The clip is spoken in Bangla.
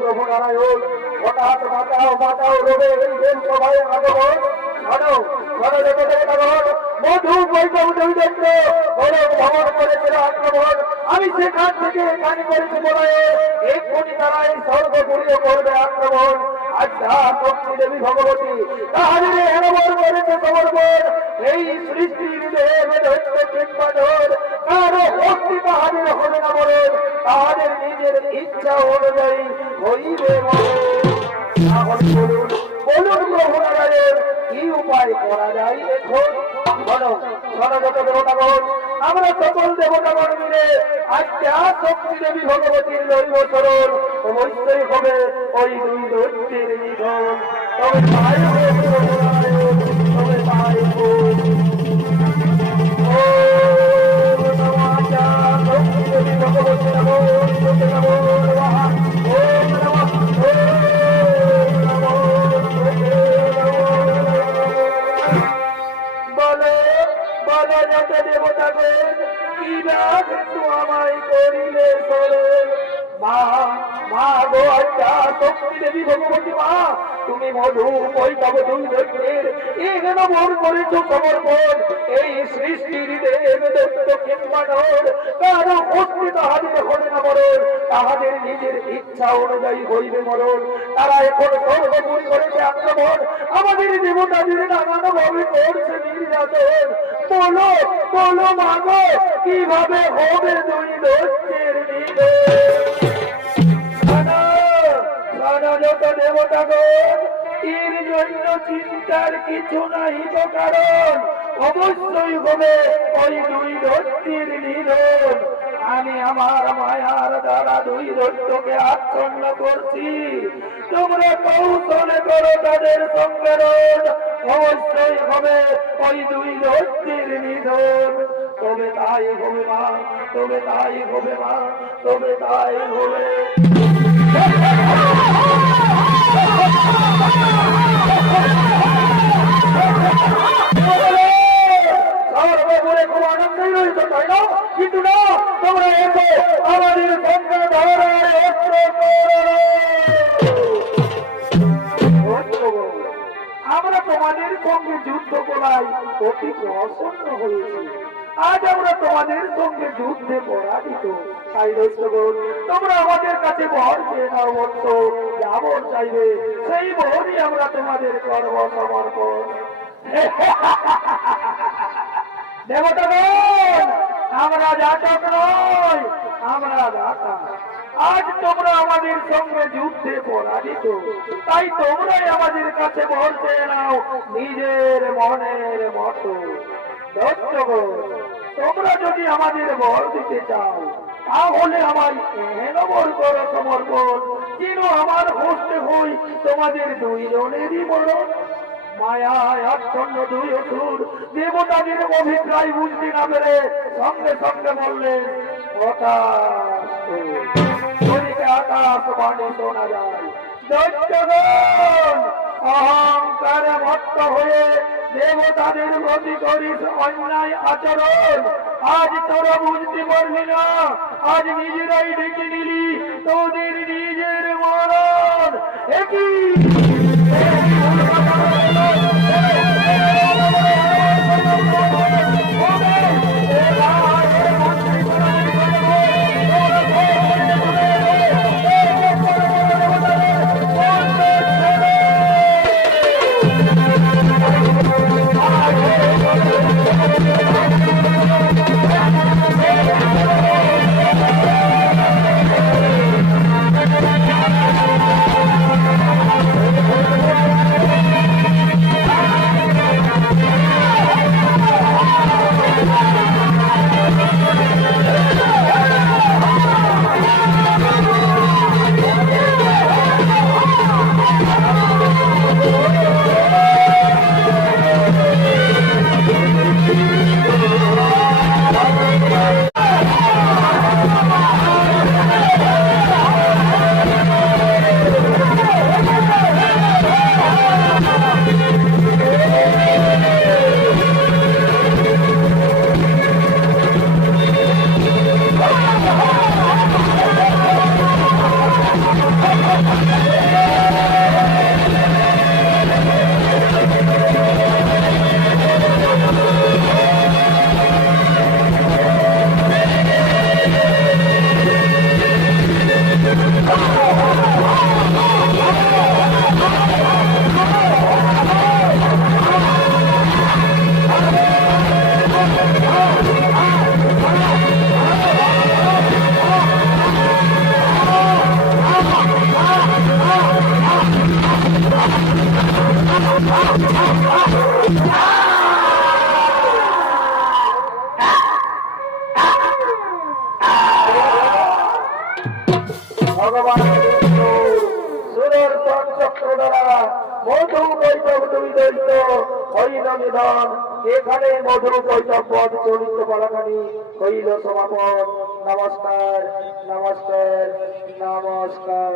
প্রভু নারায়ণ হঠাৎ বাঁচাও বাঁচাও রোগে এই দেব সবাই আগমন ঘনো ঘন দেবতাগণ মধু বৈভব দৈদত্য বড় ভ্রমণ করেছিল আক্রমণ আমি সেখান থেকে এখানে করেছি বলে এক কোটি তারা এই সর্বপুরীয় করবে আক্রমণ আচ্ছা শক্তি দেবী ভগবতী তাহাদের হেনবর করেছে সমর্পণ এই সৃষ্টির দেব দৈত্য কিংবাদর কারো ভক্তি তাহাদের হবে না মরণ তাহাদের নিজের ইচ্ছা অনুযায়ী হইবে বলুন বলুন প্রভু নারায়ণ কি উপায় করা যায় এখন গণগত দেবতাগণ আমরা সকল দেবতাগণ মিলে আজ্ঞা শক্তি দেবী ভগবতীর লইব চরণ অবশ্যই হবে ওই দুই দৈত্যের নিধন তবে তাই হোক প্রভু নারায়ণ তবে তাই হোক শক্তি দেবী ভগবতী নমো নমো নমঃ ওম নমঃ দেবতাগণ কি রাগ আমায় করিলে সরল মা মা গো আচ্ছা শক্তি দেবী ভগবতী মা তুমি মধু বৈভব দুই দৈত্যের এখানে মন করেছো সমর্পণ এই সৃষ্টির দেব দৈত্য কিংবানর কারো ভক্তি তাহাদের হবে না মরণ তাহাদের নিজের ইচ্ছা অনুযায়ী হইবে মরণ তারা এখন সর্বপুরি করেছে আক্রমণ আমাদের দেবতাদের নানান ভাবে করছে নির্যাতন বলো বলো মাগো কিভাবে হবে দুই দৈত্যের দেবতাগণ এর জন্য চিন্তার কিছু নাই তো কারণ অবশ্যই হবে ওই দুই দৈত্যের নিধন আমি আমার মায়ার দ্বারা দুই দৈত্যকে আচ্ছন্ন করছি তোমরা কৌশলে করো তাদের সংবেদন অবশ্যই হবে ওই দুই দৈত্যের নিধন তবে তাই হবে মা তবে তাই হবে মা তবে তাই হবে সর্বপুরে খুব আনন্দই রয়েছে তাই না কিন্তু না তোমরা এসো আমাদের সঙ্গে ধরার আমরা তোমাদের সঙ্গে যুদ্ধ করাই অতি প্রসন্ন হয়েছি আজ আমরা তোমাদের সঙ্গে যুদ্ধে পরাজিত তাই দর্শকগণ তোমরা আমাদের কাছে বর চেয়ে নাও বলতো যা বর চাইবে সেই বরই আমরা তোমাদের করব সমর্পণ দেবতাগণ আমরা জাতক নয় আমরা দাতা আজ তোমরা আমাদের সঙ্গে যুদ্ধে পরাজিত তাই তোমরাই আমাদের কাছে বর চেয়ে নাও নিজের মনের মতো দর্শকগণ তোমরা যদি আমাদের বর দিতে চাও তাহলে আমার কেন বর করো সমর্পণ যেন আমার হস্তে হই তোমাদের দুইজনেরই মরণ মায়ায় আচ্ছন্ন দুই অসুর দেবতাদের অভিপ্রায় বুঝতে না পেরে সঙ্গে সঙ্গে বললেন আকাশ বাণী শোনা যায় দৈত্যগণ অহংকারে মত্ত হয়ে দেবতাদের প্রতি করিস অন্যায় আচরণ আজ তোরা বুঝতে পারবি না আজ নিজেরাই ডেকে নিলি তোদের নিজের মরণ একই ভগবান সুরের চক্র দ্বারা মধু বৈঠক দুই দৈত্য হইল নিধন। এখানে মধু বৈঠক পদ চরিত্র বলাখানি হইল সমাপন। নমস্কার, নমস্কার, নমস্কার।